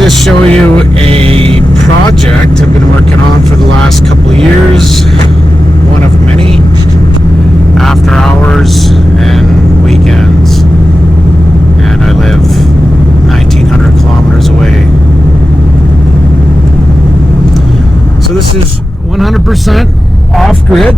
just show you a project I've been working on for the last couple of years. One of many, after hours and weekends. And I live 1,900 kilometers away. So this is 100% off-grid.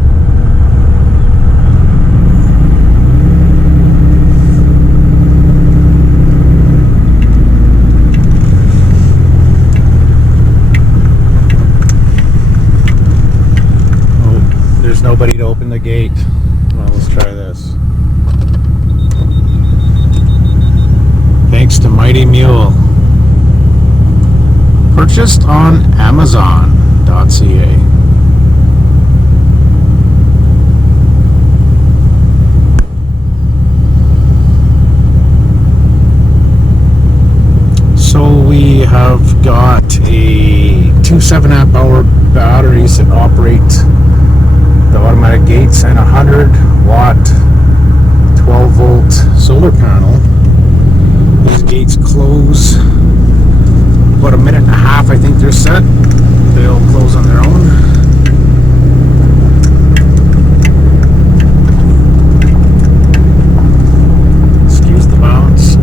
Nobody to open the gate. Well, let's try this. Thanks to Mighty Mule. Purchased on Amazon.ca. So we have got a 2 7.5 hour batteries that operate the automatic gates and a 100-watt 12-volt solar panel. These gates close about a minute and a half, I think they're set. They'll close on their own. Excuse the bounce.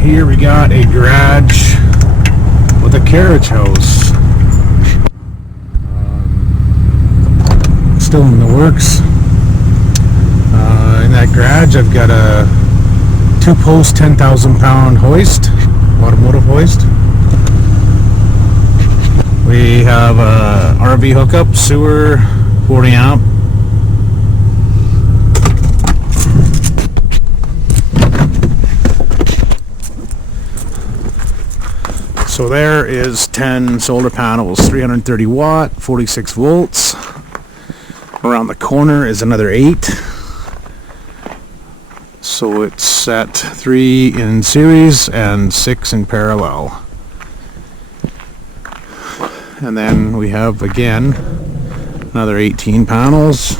Here we got a garage with a carriage house. Still in the works. In that garage I've got a 2-post 10,000-pound hoist, automotive hoist. We have a RV hookup, sewer, 40 amp. So there is 10 solar panels, 330 watt, 46 volts. Around the corner is another 8. So it's set 3 in series and 6 in parallel. And then we have again another 18 panels.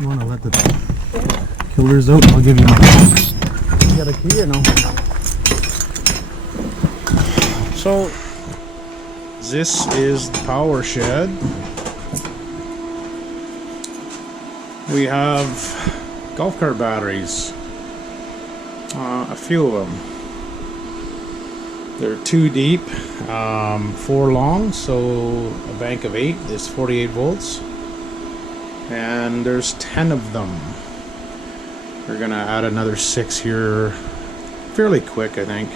You want to let the killers out? I'll give you my key. You got a key or no? So this is the power shed. We have golf cart batteries, a few of them. They're 2 deep, 4 long, so a bank of 8 is 48 volts. And there's 10 of them. We're gonna add another 6 here fairly quick, I think.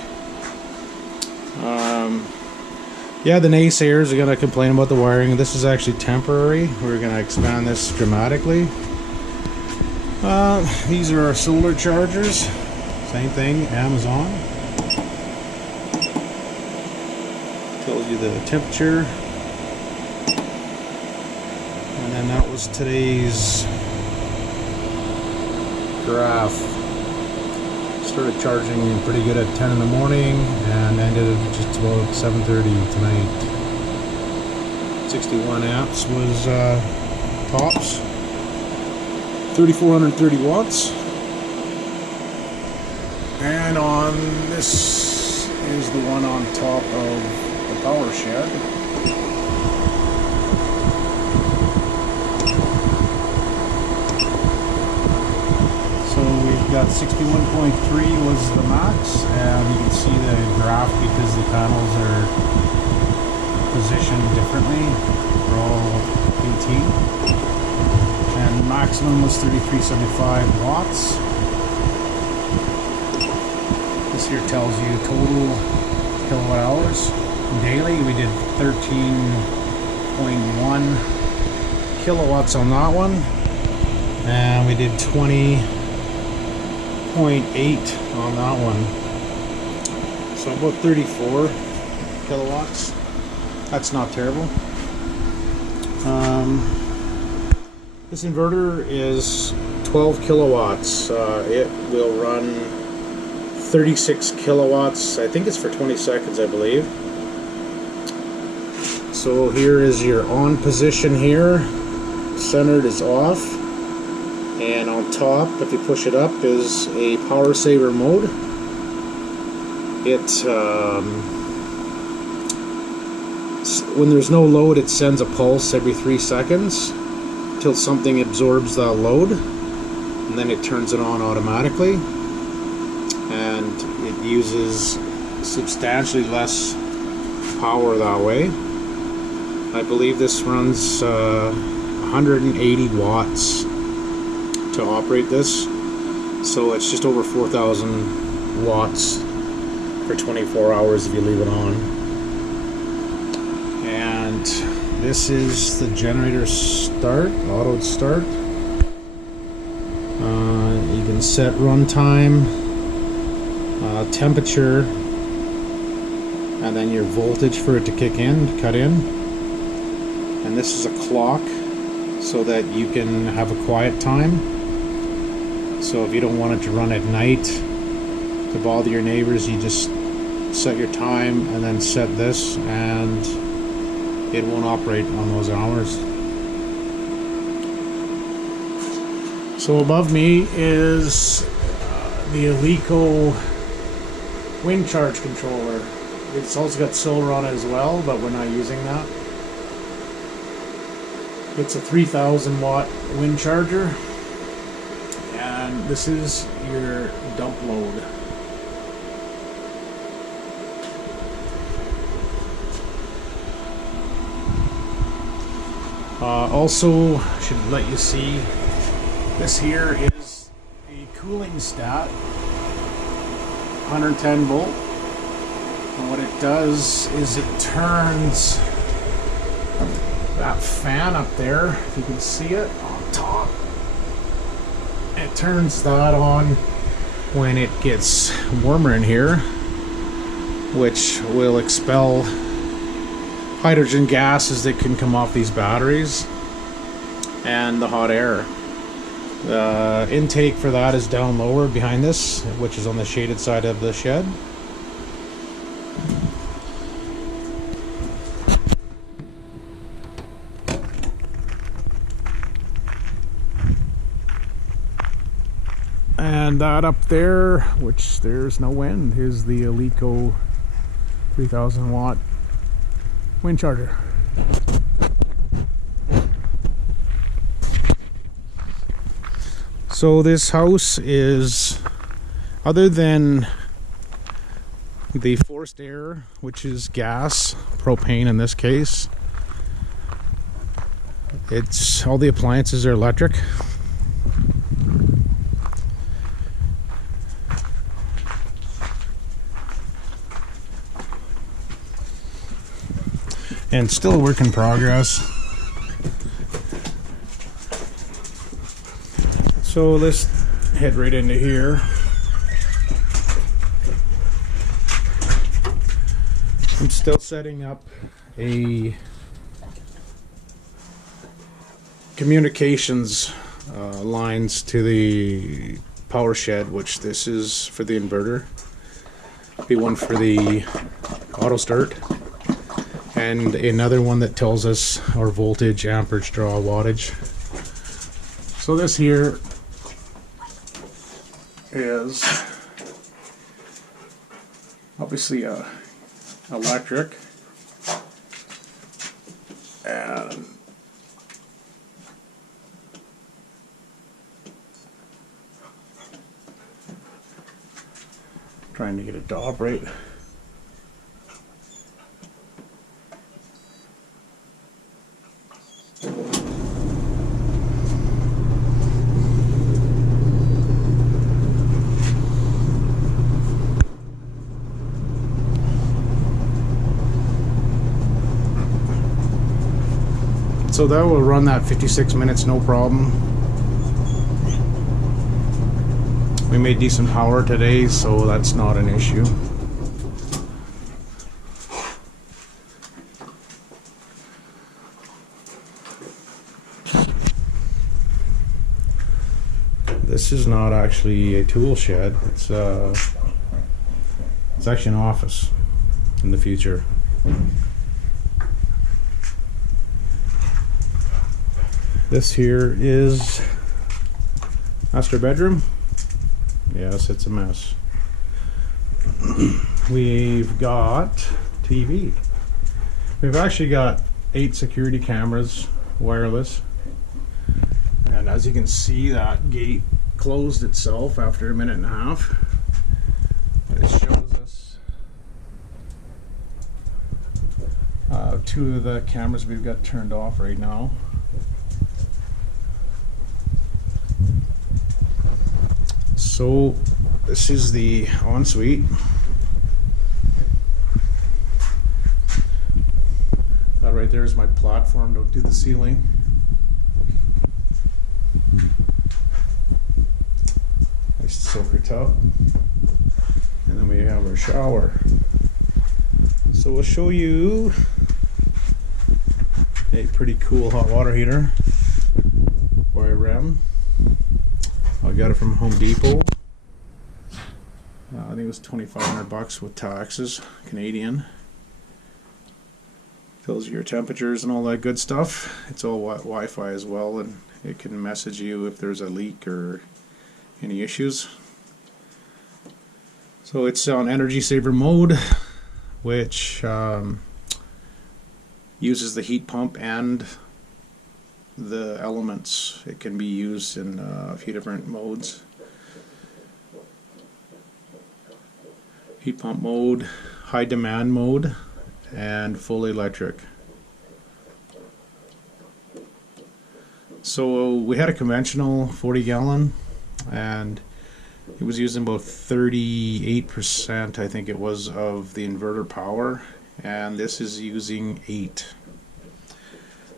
Yeah, the naysayers are gonna complain about the wiring. This is actually temporary. We're gonna expand this dramatically. These are our solar chargers. Same thing, Amazon. Tells you the temperature. And that was today's graph. Started charging pretty good at 10 in the morning and ended at just about 7:30 tonight. 61 amps was tops. 3,430 watts. And on this is the one on top of the power shed. We've got 61.3 was the max, and you can see the graph because the panels are positioned differently. They're all kVt, and maximum was 3375 watts. This here tells you total kilowatt hours. Daily we did 13.1 kilowatts on that one, and we did 20.8 on that one. So about 34 kilowatts. That's not terrible. This inverter is 12 kilowatts. It will run 36 kilowatts. I think it's for 20 seconds, I believe. So here is your on position here. Centered is off. And on top, if you push it up, is a power saver mode. When there's no load, it sends a pulse every 3 seconds till something absorbs that load, and then it turns it on automatically, and it uses substantially less power that way. I believe this runs 180 watts to operate this, so it's just over 4,000 watts for 24 hours if you leave it on. And this is the generator start, auto start. You can set runtime, temperature, and then your voltage for it to kick in, to cut in. And this is a clock so that you can have a quiet time. So if you don't want it to run at night to bother your neighbors, you just set your time and then set this, and it won't operate on those hours. So above me is the Eleco wind charge controller. It's also got solar on it as well, but we're not using that. It's a 3,000 watt wind charger, and this is your dump load. Also, should let you see, this here is a cooling stat, 110 volt, and what it does is it turns that fan up there, if you can see it on top, it turns that on when it gets warmer in here, which will expel hydrogen gases that can come off these batteries and the hot air. The intake for that is down lower behind this, which is on the shaded side of the shed. And that up there, which there's no wind, is the Eleco 3,000 watt wind charger. So this house is, other than the forced air, which is gas, propane in this case, it's all the appliances are electric. And still a work in progress. So let's head right into here. I'm still setting up a communications lines to the power shed, which this is for the inverter. Be one for the auto start, and another one that tells us our voltage, amperage draw, wattage. So this here is obviously electric, and trying to get it to operate. So that will run that 56 minutes, no problem. We made decent power today, so that's not an issue. This is not actually a tool shed. It's actually an office in the future. This here is master bedroom. Yes, it's a mess. We've got TV. We've actually got 8 security cameras, wireless. And as you can see, that gate closed itself after a minute and a half. But it shows us 2 of the cameras we've got turned off right now. So this is the ensuite. That right there is my platform to do the ceiling. Nice soaker tub. And then we have our shower. So we'll show you a pretty cool hot water heater for a REM. I got it from Home Depot. I think it was $2,500 with taxes, Canadian. Tells you your temperatures and all that good stuff. It's all Wi-Fi as well, and it can message you if there's a leak or any issues. So it's on energy saver mode, which uses the heat pump and the elements. It can be used in a few different modes. Heat pump mode, high demand mode, and full electric. So we had a conventional 40 gallon, and it was using about 38%, I think it was, of the inverter power, and this is using 8.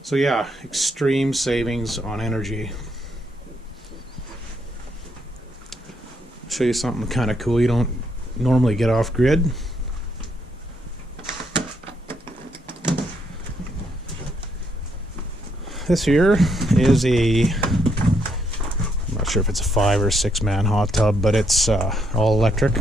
So yeah, extreme savings on energy. Show you something kind of cool you don't normally get off grid. This here is I'm not sure if it's a 5 or 6 man hot tub, but it's all electric.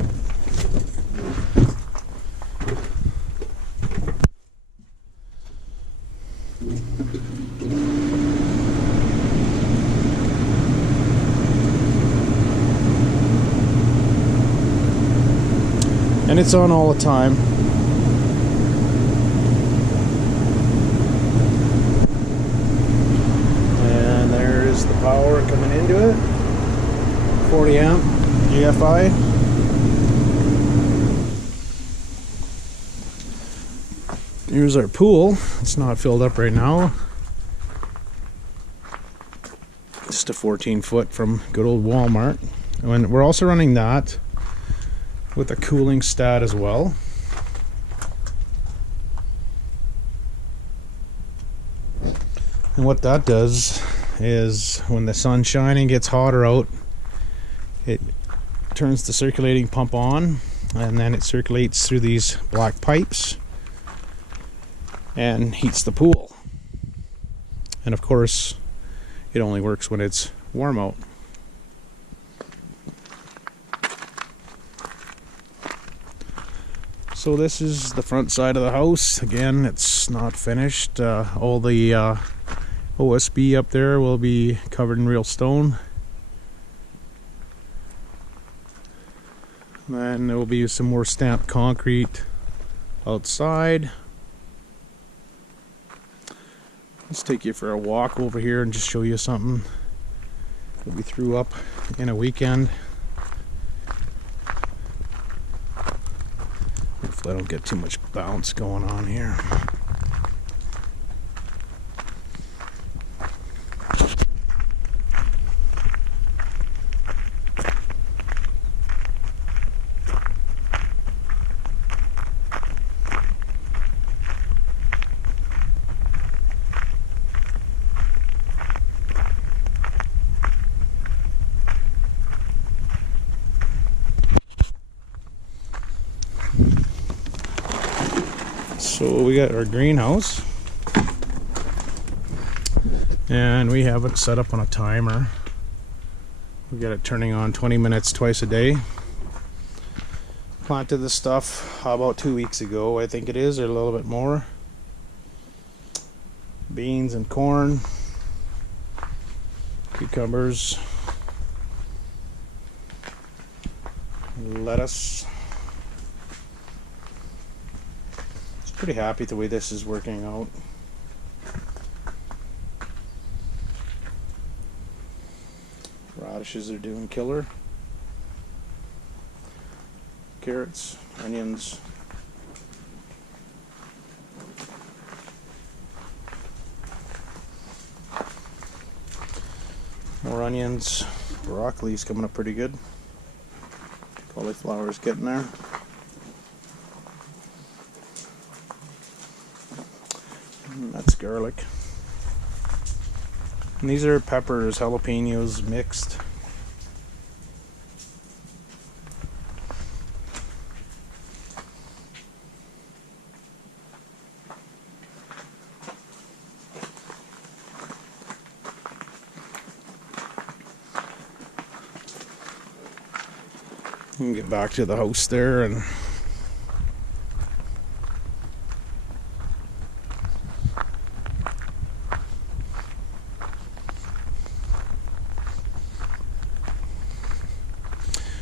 And it's on all the time. And there's the power coming into it. 40 amp GFI. Here's our pool. It's not filled up right now. Just a 14-foot from good old Walmart. And we're also running that with a cooling stat as well. And what that does is when the sun's shining, gets hotter out, it turns the circulating pump on, and then it circulates through these black pipes and heats the pool. And of course, it only works when it's warm out. So this is the front side of the house. Again, it's not finished. All the OSB up there will be covered in real stone. And then there will be some more stamped concrete outside. Let's take you for a walk over here and just show you something that we threw up in a weekend. Hopefully I don't get too much bounce going on here. So we got our greenhouse, and we have it set up on a timer. We got it turning on 20 minutes twice a day. Planted this stuff about 2 weeks ago, I think it is, or a little bit more. Beans and corn, cucumbers, lettuce. Pretty happy the way this is working out. Radishes are doing killer. Carrots, onions. More onions. Broccoli's coming up pretty good. Cauliflower's getting there. That's garlic. And these are peppers, jalapenos mixed. We can get back to the house there and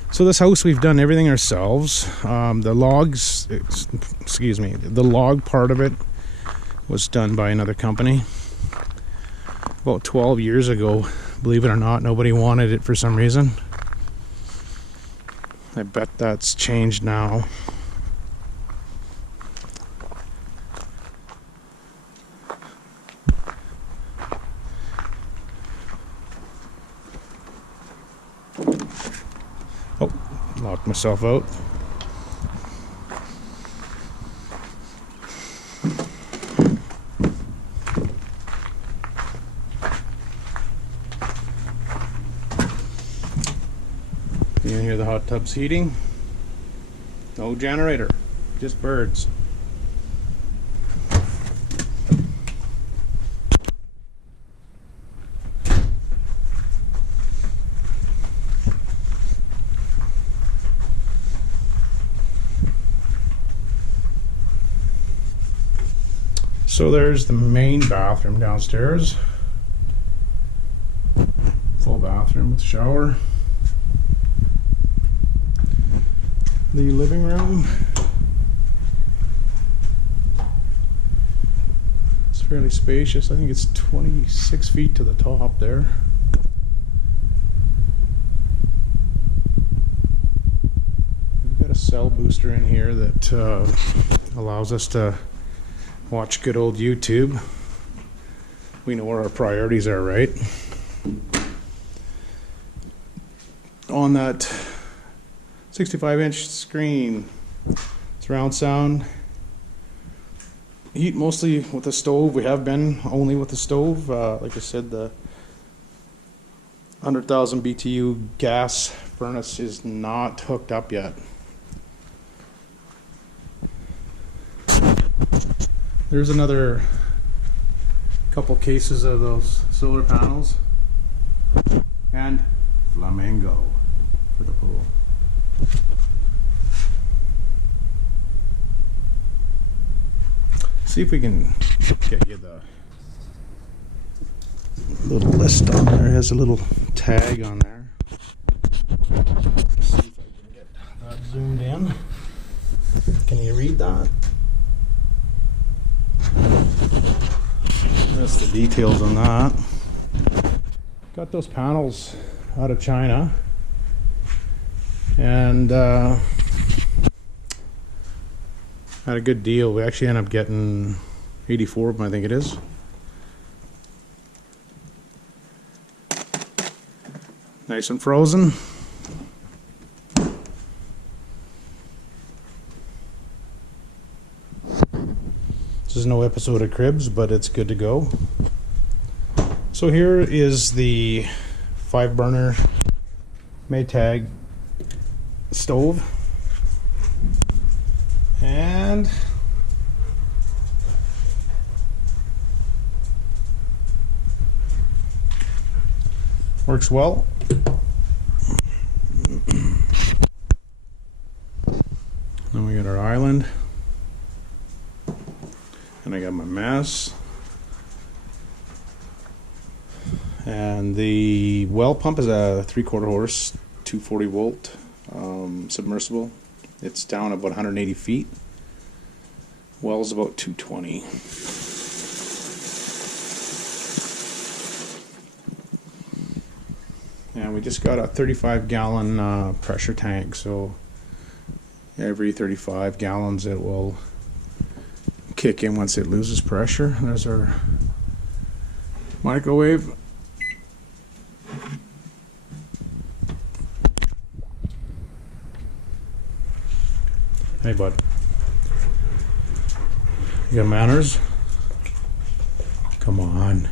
so this house, we've done everything ourselves. The log part of it was done by another company about 12 years ago. Believe it or not, nobody wanted it for some reason. I bet that's changed now. Oh, locked myself out. You can hear the hot tub's heating. No generator, just birds. So there's the main bathroom downstairs. Full bathroom with shower. The living room. It's fairly spacious. I think it's 26 feet to the top there. We've got a cell booster in here that allows us to watch good old YouTube. We know where our priorities are, right? On that 65-inch screen, surround sound. Heat mostly with the stove. We have been only with the stove. Like I said, the 100,000 BTU gas furnace is not hooked up yet. There's another couple cases of those solar panels and flamingo for the pool. See if we can get you the little list on there. It has a little tag on there. See if I can get that zoomed in. Can you read that? That's the details on that. Got those panels out of China, and had a good deal. We actually ended up getting 84 of them, I think it is. Nice and frozen. This is no episode of Cribs, but it's good to go. So here is the 5-burner Maytag stove, and works well. Then we got our island. And I got my mass. And the well pump is a 3/4 horse, 240 volt submersible. It's down about 180 feet. Well's about 220. And we just got a 35-gallon pressure tank, so every 35 gallons it will kick in once it loses pressure. There's our microwave. Hey bud, you got manners? Come on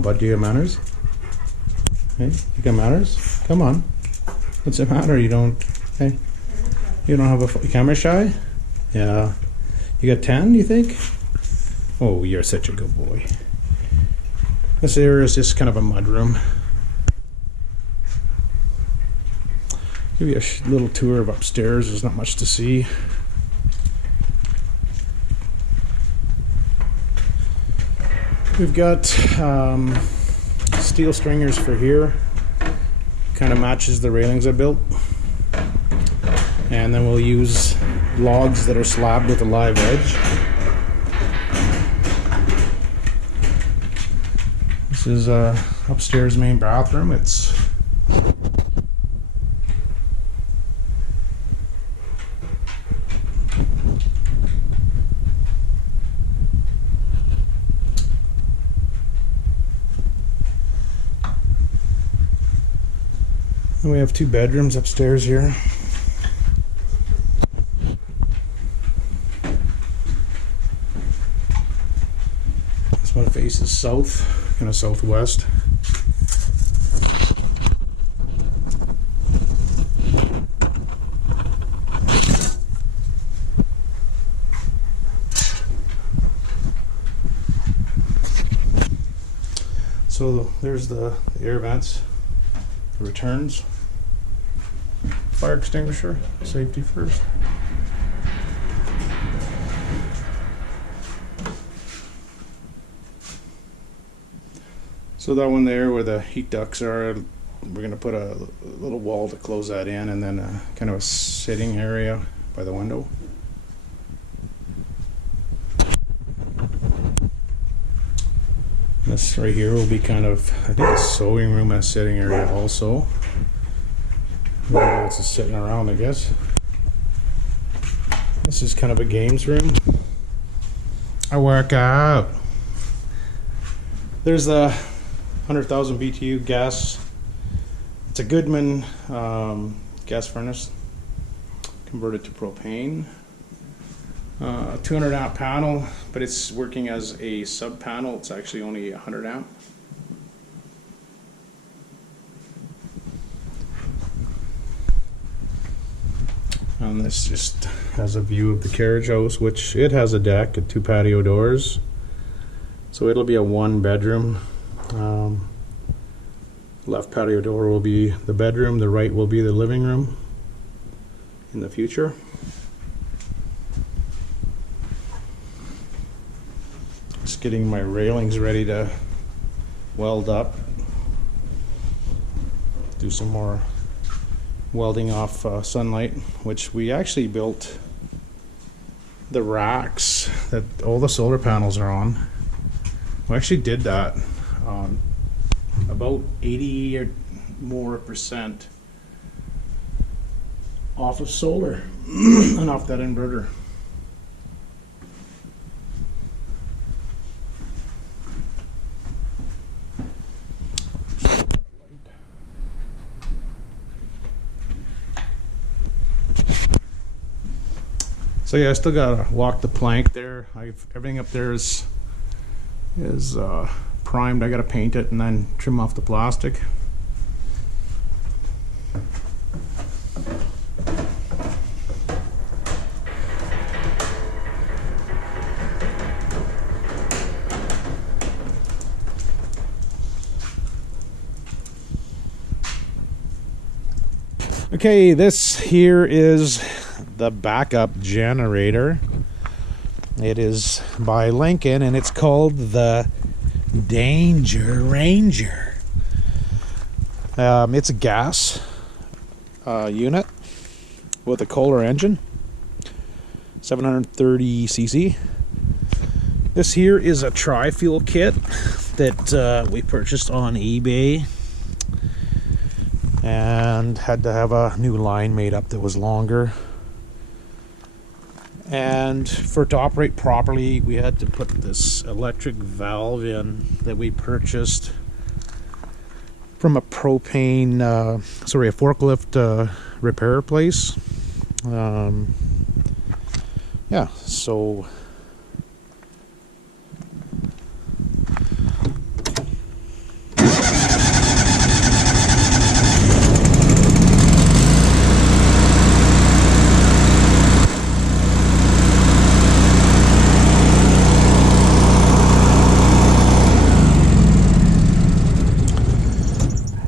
bud, do you got manners? Hey, you got manners? Come on, what's the matter? You don't have a camera shy? Yeah, you got 10, you think? Oh, you're such a good boy. This area is just kind of a mud room. Give you a little tour of upstairs. There's not much to see. We've got steel stringers for here. Kind of matches the railings I built. And then we'll use logs that are slabbed with a live edge. This is upstairs main bathroom. And we have 2 bedrooms upstairs here. This one faces south, kind of southwest. So there's the air vents, the returns. Fire extinguisher, safety first. So that one there where the heat ducts are, we're going to put a little wall to close that in, and then a kind of a sitting area by the window. This right here will be kind of, I think, a sewing room and a sitting area also. Nobody else is sitting around, I guess. This is kind of a games room. I work out. There's the 100,000 BTU gas. It's a Goodman gas furnace converted to propane. 200 amp panel, but it's working as a sub panel. It's actually only 100 amp. And this just has a view of the carriage house, which it has a deck and 2 patio doors. So it'll be a 1 bedroom. Left patio door will be the bedroom, the right will be the living room in the future. Just getting my railings ready to weld up. Do some more welding off sunlight, which we actually built the racks that all the solar panels are on. We actually did that about 80 or more % off of solar and off that inverter. So yeah, I still gotta walk the plank there. Everything up there is primed. I gotta paint it and then trim off the plastic. Okay, this here is the backup generator. It is by Lincoln and it's called the Danger Ranger. It's a gas unit with a Kohler engine, 730 cc. This here is a tri-fuel kit that we purchased on eBay and had to have a new line made up that was longer. And for it to operate properly, we had to put this electric valve in that we purchased from a propane, a forklift repair place. Yeah, so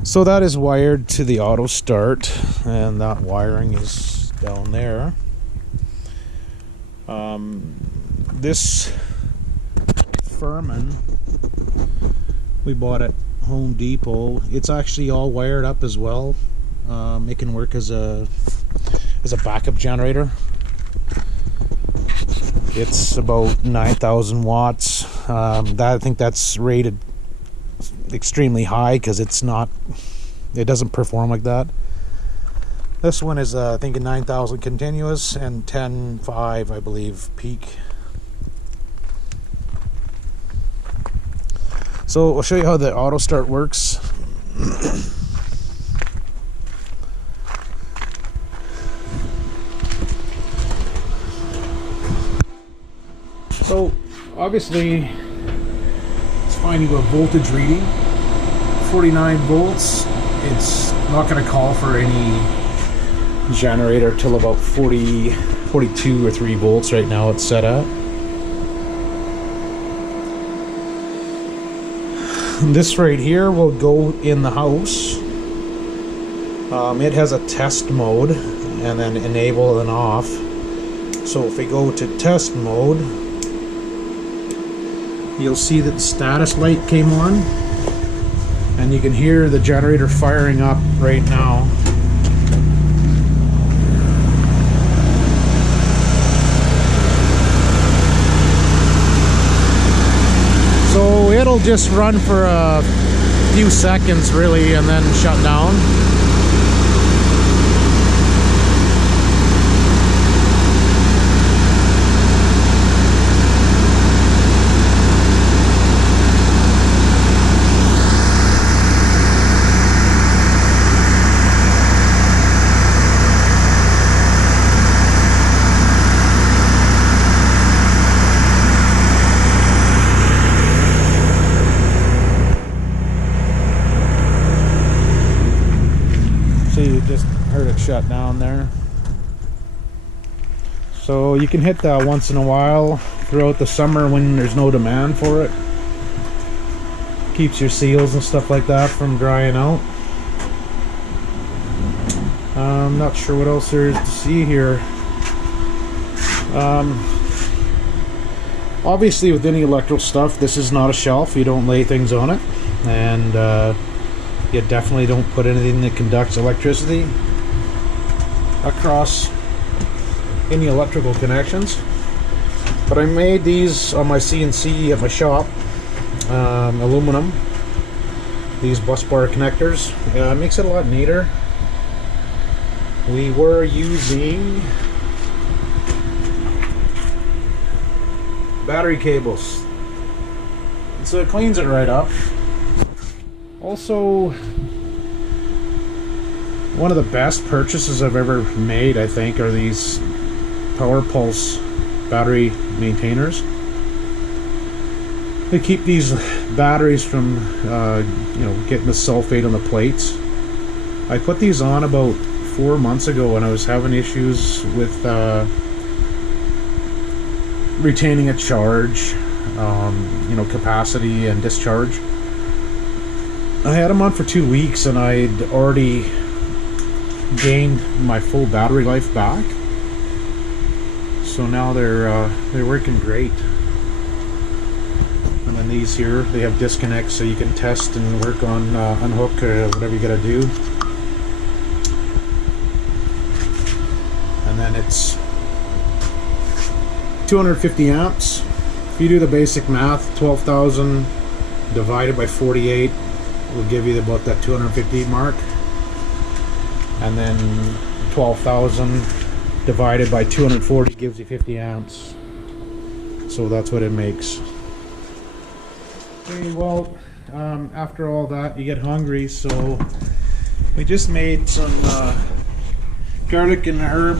So that is wired to the auto start, and that wiring is down there. This Furman we bought at Home Depot. It's actually all wired up as well. It can work as a backup generator. It's about 9,000 watts. I think that's rated extremely high because it doesn't perform like that. This one is I think a 9,000 continuous and 10.5 I believe peak. So I'll show you how the auto start works. So obviously it's finding a voltage reading, 49 volts. It's not going to call for any generator till about 42 or 3 volts right now it's set at. This right here will go in the house. It has a test mode and then enable and off. So if we go to test mode, you'll see that the status light came on and you can hear the generator firing up right now. So it'll just run for a few seconds really and then shut down. You just heard it shut down there. So you can hit that once in a while throughout the summer when there's no demand for it. Keeps your seals and stuff like that from drying out. I'm not sure what else there is to see here. Obviously with any electrical stuff, this is not a shelf. You don't lay things on it, and you definitely don't put anything that conducts electricity across any electrical connections. But I made these on my CNC at my shop, aluminum, these bus bar connectors. It makes it a lot neater. We were using battery cables, so it cleans it right up. Also, one of the best purchases I've ever made, I think, are these Power Pulse battery maintainers. They keep these batteries from, getting the sulfate on the plates. I put these on about 4 months ago when I was having issues with retaining a charge, capacity and discharge. I had them on for 2 weeks and I'd already gained my full battery life back. So now they're working great. And then these here, they have disconnects so you can test and work on unhook or whatever you gotta do. And then it's 250 amps. If you do the basic math, 12,000 divided by 48 will give you about that 250 mark. And then 12,000 divided by 240 gives you 50 amps. So that's what it makes. Okay, well, after all that, you get hungry, so we just made some garlic and herb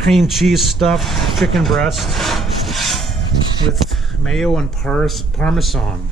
cream cheese stuffed chicken breast with mayo and parmesan.